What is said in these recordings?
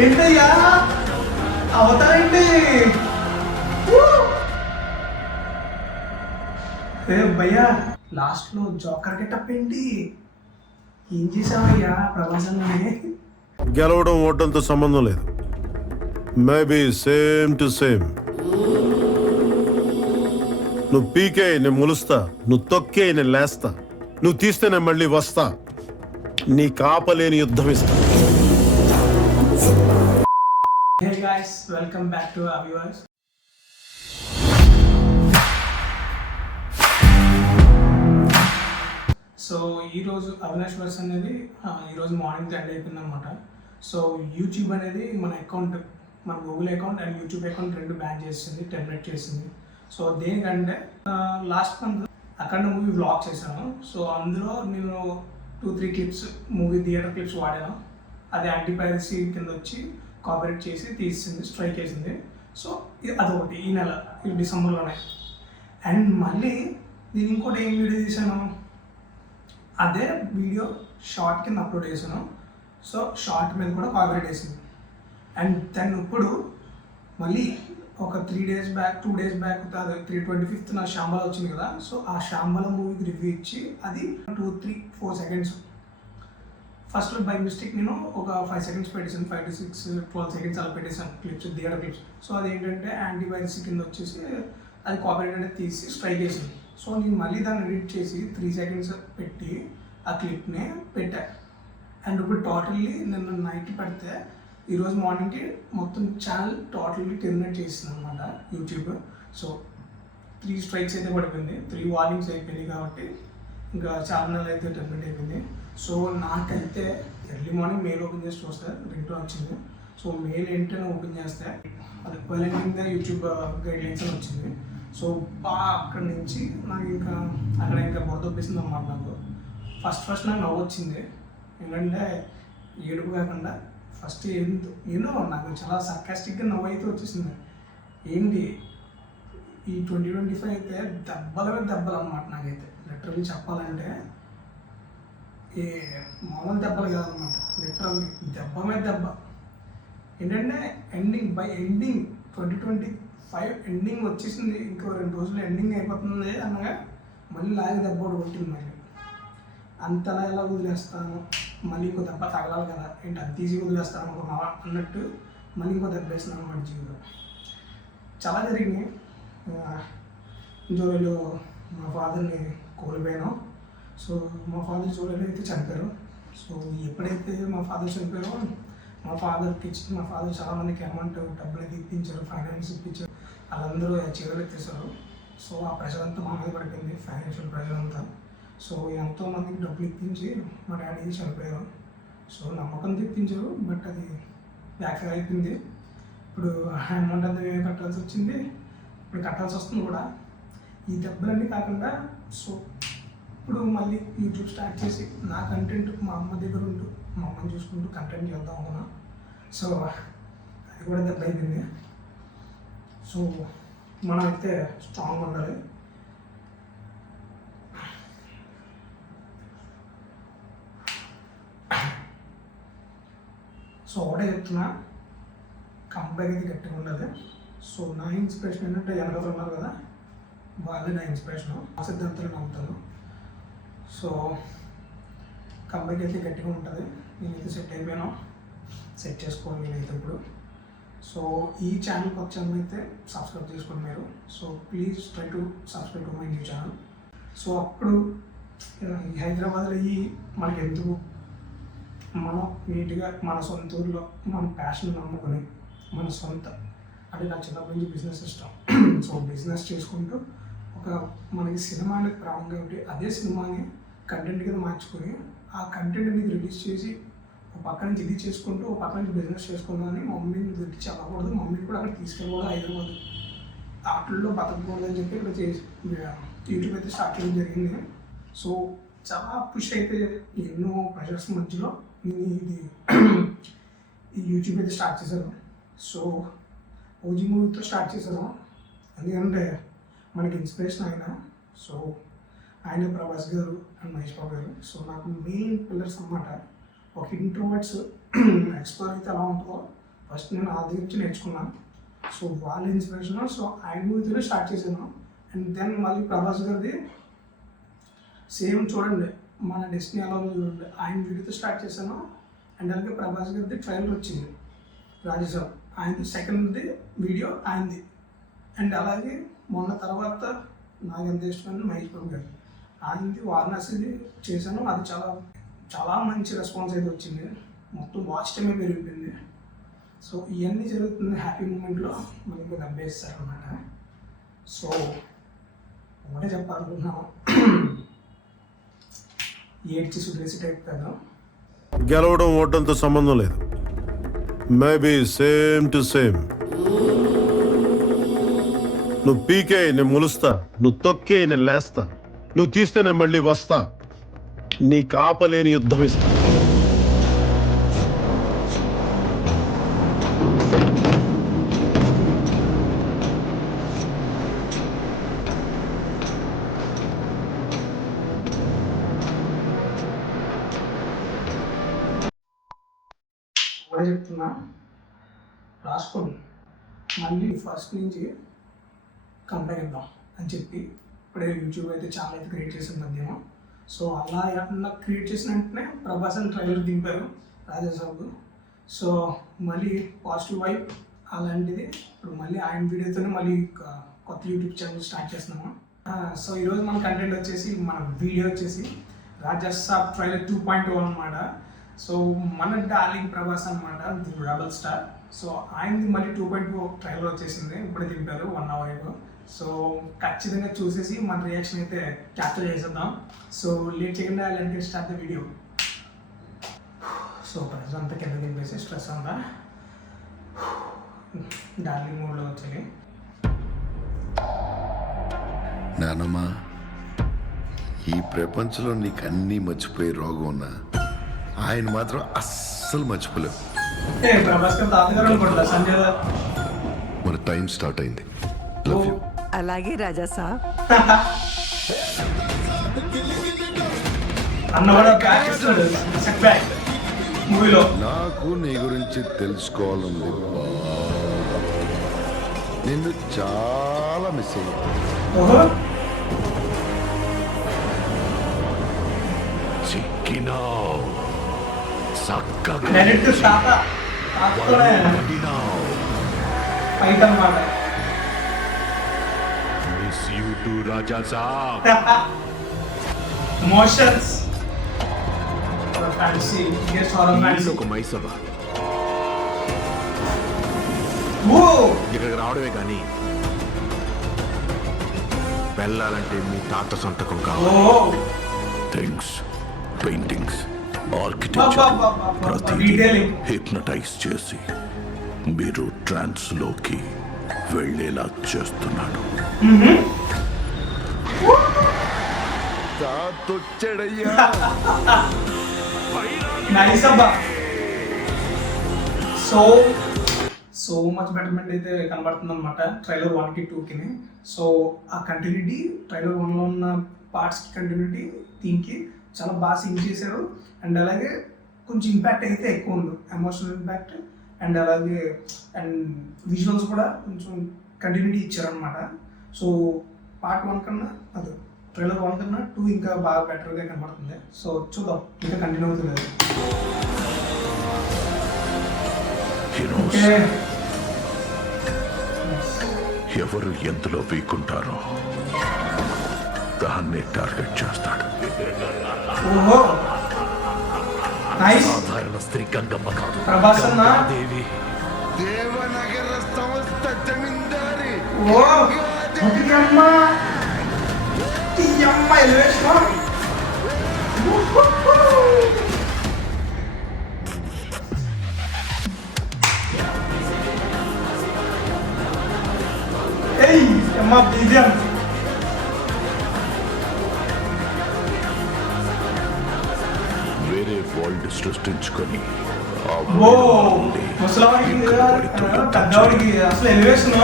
ఏంటయ్యా అవతారేంటి? భయ్యా లాస్ట్ లో జోకర్ గెటప్ ఏంటి? ఏం చేసావయ్యా ప్రపంచంలోనే? గెలవడం ఓటంతో సంబంధం లేదు, మేబీ సేమ్ టు సేమ్. నువ్వు పీకే నేను ములుస్తా, నువ్వు తొక్కే నేను లేస్తా, నువ్వు తీస్తే నేను మళ్ళీ వస్తా. నీ కాపలేని యుద్ధం ఇస్తా. Hey guys, welcome back to our viewers. So ఈరోజు అవినాష్ వర్స్ అనేది ఈరోజు మార్నింగ్ ఎండ్ అయిపోయింది అనమాట. సో యూట్యూబ్ అనేది మన అకౌంట్, మన Google account and YouTube account రెండు బ్యాన్ చేసింది, టెర్మినేట్ చేసింది. సో దేనికంటే లాస్ట్ మంత్ అక్కడ మూవీ వ్లాగ్ చేశాను. సో అందులో నేను 2-3 క్లిప్స్, మూవీ థియేటర్ క్లిప్స్ వాడాను. అది యాంటీ పైరసీ కింద వచ్చి కాపరేట్ చేసి తీసింది, స్ట్రైక్ చేసింది. సో అదొకటి ఈ నెల, ఈ డిసెంబర్లోనే. అండ్ మళ్ళీ నేను ఇంకోటి ఏం వీడియో తీసాను, అదే వీడియో షార్ట్ కింద అప్లోడ్ చేశాను. సో షార్ట్ మీద కూడా కాపరేట్ వేసింది. అండ్ దెన్ ఇప్పుడు మళ్ళీ ఒక 2 డేస్ బ్యాక్ 325th నా శాంబల వచ్చింది కదా. సో ఆ శాంబల మూవీకి రివ్యూ ఇచ్చి అది 2-3-4 సెకండ్స్. ఫస్ట్ బై మిస్టేక్ నేను ఒక 5 సెకండ్స్ పెట్టేసాను, 5 to 6, 12 సెకండ్స్ అలా పెట్టేసాను క్లిప్స్, థియేటర్ క్లిప్స్. సో అది ఏంటంటే యాంటీ వైరస్ కింద వచ్చేసి అది కాపరేట్ అనేది తీసి స్ట్రైక్ చేసింది. సో నేను మళ్ళీ దాన్ని ఎడిట్ చేసి 3 సెకండ్స్ పెట్టి ఆ క్లిప్ని పెట్టా. అండ్ ఇప్పుడు టోటల్లీ నేను నైట్ పెడితే ఈరోజు మార్నింగ్కి మొత్తం ఛానల్ టోటల్లీ టెర్మినేట్ చేసింది అనమాట యూట్యూబ్. సో 3 స్ట్రైక్స్ అయితే పడిపోయింది, 3 వార్నింగ్స్ అయిపోయింది. కాబట్టి ఇంకా ఛానల్ అయితే టెర్మినేట్ అయిపోయింది. సో నాకైతే ఎర్లీ మార్నింగ్ మెయిల్ ఓపెన్ చేసి చూస్తే రింగ్టోన్ వచ్చింది. సో మెయిల్ ఏంటనే ఓపెన్ చేస్తే అది పైన యూట్యూబ్ గైడ్లైన్స్ అని వచ్చింది. సో అక్కడి నుంచి నాకు ఇంకా బొరదొప్పేసింది అన్నమాట. నాకు ఫస్ట్ నాకు నవ్వు వచ్చింది. ఏంటంటే ఏడుపు కాకుండా ఫస్ట్ ఏదో నాకు చాలా సర్కాస్టిక్గా నవ్వు అయితే వచ్చేసింది. ఏంటి ఈ 2025 అయితే దెబ్బలు అన్నమాట. నాకైతే లిటరల్లీ చెప్పాలంటే ఏ మామూలు దెబ్బలు కాదనమాట, లిటరల్లీ దెబ్బ మీద దెబ్బ. ఏంటంటే ఎండింగ్ 2025 ఎండింగ్ వచ్చేసింది, ఇంకో 2 రోజులు ఎండింగ్ అయిపోతుంది అనగా మళ్ళీ లాగి దెబ్బ కొట్టింది. మళ్ళీ అంతలా ఎలా వదిలేస్తాను, మళ్ళీ ఇంకో దెబ్బ తగలాలి కదా, ఏంటి అంత ఈజీగా వదిలేస్తాను అనుకున్నావా అన్నట్టు మళ్ళీ ఇంకో దెబ్బ వేస్తున్నాను అనమాట జీవితం. చాలా జరిగినాయి. జూలైలో మా ఫాదర్ని కోల్పోయాను. సో మా ఫాదర్ జూలైలో అయితే చనిపోయారు. సో ఎప్పుడైతే మా ఫాదర్ చనిపోయారో మా ఫాదర్ చాలామందికి అమౌంట్ డబ్బులు అయితే ఇప్పించారు, ఫైనాన్స్ ఇప్పించారు. వాళ్ళందరూ చీరలు ఎత్తేసారు. సో ఆ ప్రెషర్ అంతా మా మీద పడిపోయింది, ఫైనాన్షియల్ ప్రెషర్ అంతా. సో ఎంతోమందికి డబ్బులు ఇప్పించి మా డాడీ చనిపోయారు. సో నమ్మకం తెప్పించారు, బట్ అది బ్యాక్ అయిపోయింది. ఇప్పుడు అమౌంట్ అంతా మేమే కట్టాల్సి వచ్చింది, ఇప్పుడు కట్టాల్సి వస్తుంది కూడా. ఈ దెబ్బలన్నీ కాకుండా సో ఇప్పుడు మళ్ళీ యూట్యూబ్ స్టార్ట్ చేసి నా కంటెంట్ మా అమ్మ దగ్గర ఉంటూ మా అమ్మని చూసుకుంటూ కంటెంట్ చేద్దాం అనుకున్నా. సో అది కూడా దెబ్బ అయిపోయింది. సో మనం అయితే స్ట్రాంగ్ ఉండాలి. సో ఒకటే చెప్తున్నా, కంబ్యాక్ అయితే గట్టిగా ఉండాలి. సో నా ఇన్స్పిరేషన్ ఏంటంటే ఎవరెవరు ఉన్నారు కదా, వాళ్ళే నా ఇన్స్పిరేషన్, ఆ సిద్ధాంతాలు నమ్ముతాను. సో కంబ్యాక్ అయితే గట్టిగా ఉంటుంది. నేనైతే సెట్ అయిపోయాను, సెట్ చేసుకోవాలి నేనైతే ఇప్పుడు. సో ఈ ఛానల్కి వచ్చాను అయితే సబ్స్క్రైబ్ చేసుకోండి మీరు. So please try to subscribe to my new channel. So అప్పుడు హైదరాబాద్లో మనకి ఎందుకు, మనం నీట్గా మన సొంత ఊరిలో మన ప్యాషన్ నమ్ముకొని మన సొంత, అంటే నాకు చిన్నప్పటి నుంచి బిజినెస్ ఇష్టం. సో బిజినెస్ చేసుకుంటూ మనకి సినిమా అనేది ప్రాబ్లం కాబట్టి అదే సినిమాని కంటెంట్ కింద మార్చుకొని ఆ కంటెంట్ మీద రిలీజ్ చేసి ఒక పక్క నుంచి ఇది చేసుకుంటూ ఒక పక్క నుంచి బిజినెస్ చేసుకుందామని మా మమ్మీని దొరికి చెప్పకూడదు, మమ్మీని కూడా అక్కడ తీసుకెళ్ళకూడదు, హైదరాబాద్ ఆటల్లో బతకకూడదు అని చెప్పి ఇక్కడ యూట్యూబ్ అయితే స్టార్ట్ చేయడం జరిగింది. సో చాలా పుష్ అయితే ఎన్నో ప్రెషర్స్ మధ్యలో నేను ఈ యూట్యూబ్ అయితే స్టార్ట్ చేశాను. సో ఓజీ మూవీతో స్టార్ట్ చేశాను, ఎందుకంటే మనకి ఇన్స్పిరేషన్ ఆయన. సో ఆయన ప్రభాస్ గారు అండ్ మహేష్ బాబు గారు. సో నాకు మెయిన్ పిల్లర్స్ అన్నమాట. ఒక ఇంట్రోవర్ట్స్ ఎక్స్ప్లోర్ అయితే ఎలా ఉంటుందో ఫస్ట్ నేను ఆ దగ్గర నేర్చుకున్నాను. సో వాళ్ళ ఇన్స్పిరేషన్, సో ఆయన మూవీతోనే స్టార్ట్ చేశాను. అండ్ దెన్ మళ్ళీ ప్రభాస్ గారిది సేమ్ చూడండి, మన డెస్టినీ ఎలా ఉందో చూడండి, ఆయన వీడియోతో స్టార్ట్ చేశాను. అండ్ అలాగే ప్రభాస్ గారిది ట్రైలర్ వచ్చింది రాజేశ్వరం, ఆయనది సెకండ్ది వీడియో ఆయనది. అండ్ అలాగే మొన్న తర్వాత నాకు ఎంత ఇష్టమైన మహేష్ బాబు గారు, ఆయనది వారణాసిది చేశాను. అది చాలా చాలా మంచి రెస్పాన్స్ అయితే వచ్చింది, మొత్తం వాచ్ టైమే పెరిగిపోయింది. సో ఇవన్నీ జరుగుతుంది హ్యాపీ మూమెంట్లో మనకి దెబ్బేస్తారు అన్నమాట. సో ఒకటే చెప్పాలనుకుంటున్నాను, ఏడ్చి సురేసి టైప్ కదా. గెలవడం ఓటంతో సంబంధం లేదు, మేబీ సేమ్ టు సేమ్. నువ్వు పీకే నేను ములుస్తా, నువ్వు తొక్కే నేను లేస్తా, నువ్వు తీస్తే నేను మళ్ళీ వస్తా, నీ కాపలేని యుద్ధం ఇస్తా. కూడా చెప్తున్నా, రాసుకోండి, మళ్ళీ ఫస్ట్ నుంచి కంపేర్ ఇద్దాం అని చెప్పి ఇప్పుడే యూట్యూబ్ అయితే చాలా అయితే క్రియేట్ చేసిన మధ్యమో. సో అలా ఏమన్నా క్రియేట్ చేసిన వెంటనే ప్రభాస్ అని ట్రైలర్ దింపారు రాజాసాబు. సో మళ్ళీ పాజిటివ్ వైబ్ అలాంటిది ఇప్పుడు మళ్ళీ ఆయన వీడియోతోనే మళ్ళీ కొత్త యూట్యూబ్ ఛానల్ స్టార్ట్ చేస్తున్నాము. సో ఈరోజు మన కంటెంట్ వచ్చేసి, మన వీడియో వచ్చేసి రాజాసాబ్ ట్రైలర్ 2.0 అనమాట. సో మన డార్లింగ్ ప్రభాస్ అనమాట, రెబల్ స్టార్. సో ఆయనది మళ్ళీ 2.0 ట్రైలర్ వచ్చేసింది, ఇప్పుడే దింపారు 1 hour ago. సో ఖచ్చితంగా చూసేసి మన రియాక్షన్ అయితే క్యాప్చర్ చేసేద్దాం. సో లేట్ చేయకుండా అలాంటి start the video. So press అంతా కింద దింపేసి స్ట్రెస్ అంతా డార్లింగ్ మూడ్లో వచ్చాయి. నానమ్మా, ఈ ప్రపంచంలో నీకు అన్నీ మర్చిపోయే రోగం ఉన్నా ఆయన మాత్రం అస్సలు మర్చిపోలేవు. ప్రభాస్ గారు తాతగారు అనుకుంటా సంజయ్ గారు. మన టైం స్టార్ట్ అయింది. Love you. అలాగే రాజా సాబ్. అన్న కూడా బ్యాక్ ఇస్తాడు సెట్ బ్యాక్ మూవీలో. నాకు నీ గురించి తెలుసుకోవాలంది, నిన్ను చాలా మిస్ అయ్యా. ఓహో, డైరెక్ట్ తాతతోనే ఫైట్ అన్నమాట. Raja Saab emotions fancy guest horror fancy. ఒక మైసభ ఓ ఇక్కడికి రావడమే కానీ వెళ్ళాలంటే మీ తాత సంతకం ఓ కావాలి. థింగ్స్, పెయింటింగ్స్, ఆర్కిటెక్చర్ ప్రతి డీటెయిలింగ్. హిప్నటైజ్ చేసి మీరు ట్రాన్స్ లోకి వెళ్ళేలా చేస్తున్నాడు. తాతొచ్చాడయ్యా. నైస్ అబ్బా. సో మచ్ బెటర్మెంట్ అయితే కనబడుతుంది అనమాట ట్రైలర్ 1కి 2కి. సో ఆ కంటిన్యూటీ ట్రైలర్ 1లో ఉన్న పార్ట్స్కి కంటిన్యూటీ థీమ్కి చాలా బాగా సింక్ చేశారు. అండ్ అలాగే కొంచెం ఇంపాక్ట్ అయితే ఎక్కువ ఉంది, ఎమోషనల్ ఇంపాక్ట్. అండ్ అలాగే అండ్ విజువల్స్ కూడా కొంచెం కంటిన్యూటీ ఇచ్చారనమాట. సో పార్ట్ 1 కన్నా అదే ట్రైలర్ 1 కన్నా 2 ఇంకా బాగా బెటర్గా కనబడుతుంది. సో చూద్దాం, ఇంకా కంటిన్యూ అవుతుంది. ఓకే, ఎవరు ఎందులో వీకుంటారో దాన్ని టార్గెట్ చేస్తాడు. ఓహో నైస్. సాధారణ స్త్రీ గంగమ్మ కాదు, ప్రభాస్ అన్న. దేవి. దేవనగర సంస్థ జమీందారి. ఓ అమ్మ అమ్మ ఎలివేషన్. ఏయ్ అమ్మ బీజం. వేరే వరల్డ్ సృష్టించుకొని ఆ ఓ వరల్డ్ నుండి ముసలవాడికి ఇక్కడ వాడితో యుద్ధం పెద్దవాడికి అసలు ఎలివేషన్.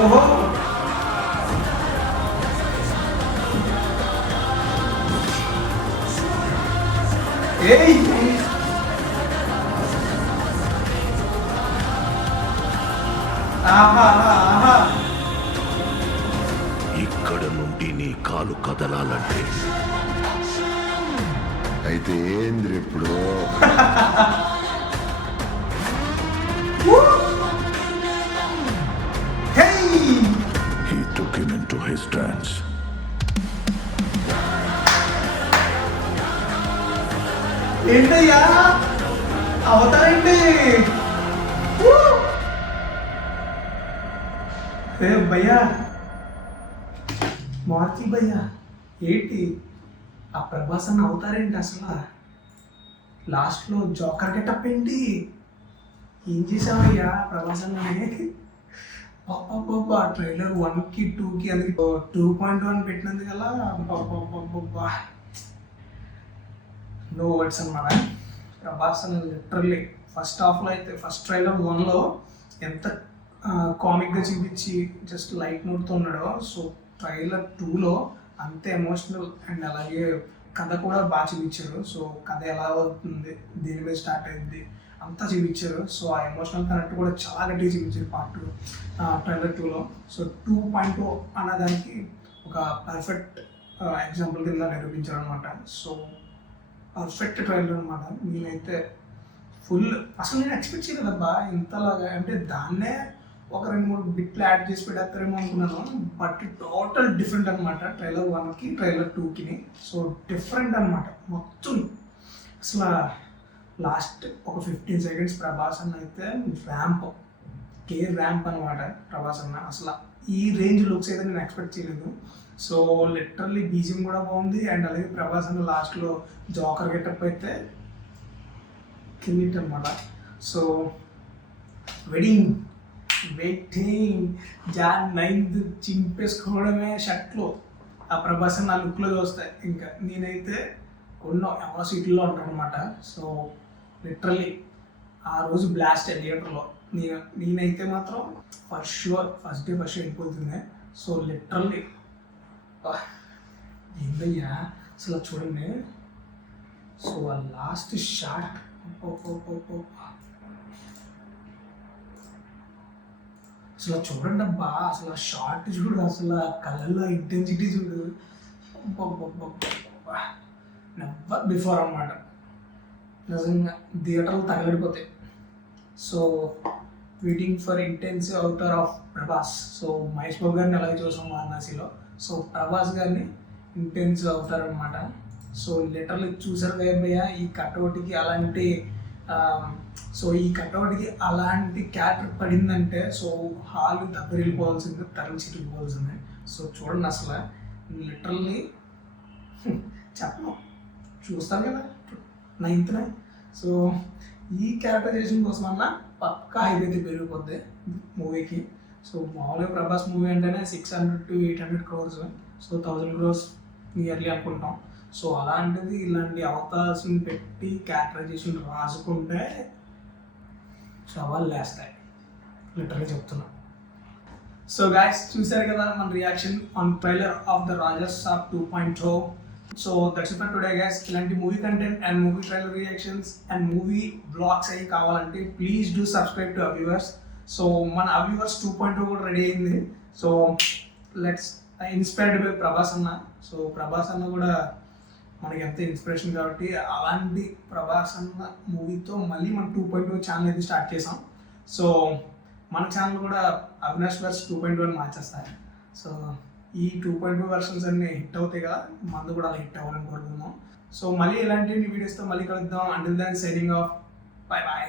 ఓహో ఏయ్ ఆహా ఆహా. ఇక్కడ నుండి నీ కాలు కదలాలంటే అయితే ఏంది ఇప్పుడు హే he took him into his trance. ఏంటయ్యా అవతారండి. ఏ భయ్యా మార్చి భయ్యా ఏంటి ఆ ప్రభాస్ అన్న అవుతారేంటి అసలు? లాస్ట్లో జోకర్ గెటప్ ఏంటి? ఏం చేసావయ్యా ప్రభాస్ అన్నని? అబ్బబ్బబ్బా ట్రైలర్ 1కి 2కి అందుకే 2.1 పెట్టినందుకల్లా అబ్బబ్బబ్బబ్బా నో వర్డ్స్ అన్నమాట. ప్రభాస్ అని లిటరల్లీ ఫస్ట్ హాఫ్లో అయితే ఫస్ట్ ట్రైలర్ 1లో ఎంత కామిక్గా చూపించి జస్ట్ లైట్ నోట్తో ఉన్నాడో, సో ట్రైలర్ 2లో అంతే ఎమోషనల్ అండ్ అలాగే కథ కూడా బాగా చూపించారు. సో కథ ఎలా అవుతుంది, దేని మీద స్టార్ట్ అయింది అంతా చూపించారు. సో ఆ ఎమోషనల్ కనెక్ట్ కూడా చాలా గట్టిగా చూపించారు పార్ట్ ట్రైలర్ 2లో. సో 2.0 అన్నదానికి ఒక పర్ఫెక్ట్ ఎగ్జాంపుల్ కింద నిరూపించారు అనమాట. సో పర్ఫెక్ట్ ట్రైలర్ అనమాట. నేనైతే ఫుల్ అసలు నేను ఎక్స్పెక్ట్ చేయలేదబ్బా ఇంతలాగా, అంటే దాన్నే ఒక 2-3 బిట్లు యాడ్ చేసి పెట్టేస్తారేమో అనుకున్నాను. బట్ టోటల్ డిఫరెంట్ అనమాట ట్రైలర్ 1కి ట్రైలర్ 2కి. సో డిఫరెంట్ అనమాట మొత్తం. అసలు లాస్ట్ ఒక 15 సెకండ్స్ ప్రభాస్ అన్న అయితే ర్యాంప్ అనమాట ప్రభాస్ అన్న. అసలు ఈ రేంజ్ లుక్స్ అయితే నేను ఎక్స్పెక్ట్ చేయలేదు. సో లిటరల్లీ బీజియం కూడా బాగుంది అండ్ అలాగే ప్రభాస్ అన్న లాస్ట్లో జోకర్ గెటప్ అయితే కిందిట్ అనమాట. సో వెయిటింగ్ జాన్ 9th చింపేసుకోవడమే షర్ట్లో ఆ ప్రభాస్ అన్న లుక్లో చూస్తాయి. ఇంకా నేనైతే ఎవరో సీట్లో ఉంటాను అనమాట. సో లిటరల్లీ ఆ రోజు బ్లాస్ట్ థియేటర్లో నేనైతే మాత్రం ఫస్ట్ డే వెళ్ళిపోతుంది. సో లిటరల్లీ ఏందయ్యా అసలు చూడండి. సో ఆ లాస్ట్ షాట్ అసలు చూడండి అబ్బా, అసలు ఆ షార్ట్ చూడు, అసలు కళ్ళల్లో ఇంటెన్సిటీ చూడు, నెవర్ బిఫోర్ అనమాట. నిజంగా థియేటర్లు తగలడిపోతాయి. So waiting for intensive avatar of Prabhas. So Mahesh Babu గారిని అలాగే చూసాం వారణాసిలో. సో ప్రభాస్ గారిని ఇంటెన్సివ్ అవుతారనమాట. సో లిటరల్లీ చూసారు భయ్య ఈ కటౌట్కి అలాంటి అలాంటి క్యారెక్టర్ పడిందంటే సో హాల్ దగ్గర వెళ్ళిపోవాల్సింది, తరలి చిరిగిపోవాల్సిందే. సో చూడండి అసలు లిటరల్లీ చెప్పను, చూస్తాను కదా 9th. సో ఈ క్యారెక్టరైజేషన్ కోసం అన్న పక్కా హైప్ పెరిగిపోద్ది మూవీకి. సో మామూలుగా ప్రభాస్ మూవీ అంటేనే 600 to 800 crores, so 1000 crores nearly అనుకుంటాం. సో అలాంటిది ఇలాంటి అవకాశం పెట్టి క్యారెక్టరైజేషన్ రాసుకుంటే సవాళ్ళు లేస్తాయి, లిటరల్లీ చెప్తున్నా. సో గైస్ చూసారు కదా మన reaction on trailer of the Rajasaab 2.0. So that's it for today guys. ఇలాంటి movie content and movie trailer reactions and movie blogs అవి కావాలంటే ప్లీజ్ డూ సబ్స్క్రైబ్ టు అవ్యూవర్స్. సో మన అవ్యూవర్స్ 2.0 కూడా రెడీ అయింది. So let's inspired by Prabhas అన్న. సో ప్రభాస్ అన్న కూడా మనకి ఎంత ఇన్స్పిరేషన్ కాబట్టి అలాంటి ప్రభాస్ అన్న మూవీతో మళ్ళీ మన 2.0 ఛానల్ అయితే స్టార్ట్ చేసాం. సో మన ఛానల్ కూడా అవినాష్ వర్స్ 2.0 అని మార్చేస్తాయి. సో ఈ 2.0 వెర్షన్స్ అన్నీ హిట్ అవుతాయి కదా, మందు కూడా అలా హిట్ అవ్వాలని కోరుకుందాం. సో మళ్ళీ ఇలాంటి వీడియోస్తో మళ్ళీ కలుద్దాం. Until then signing off, bye bye.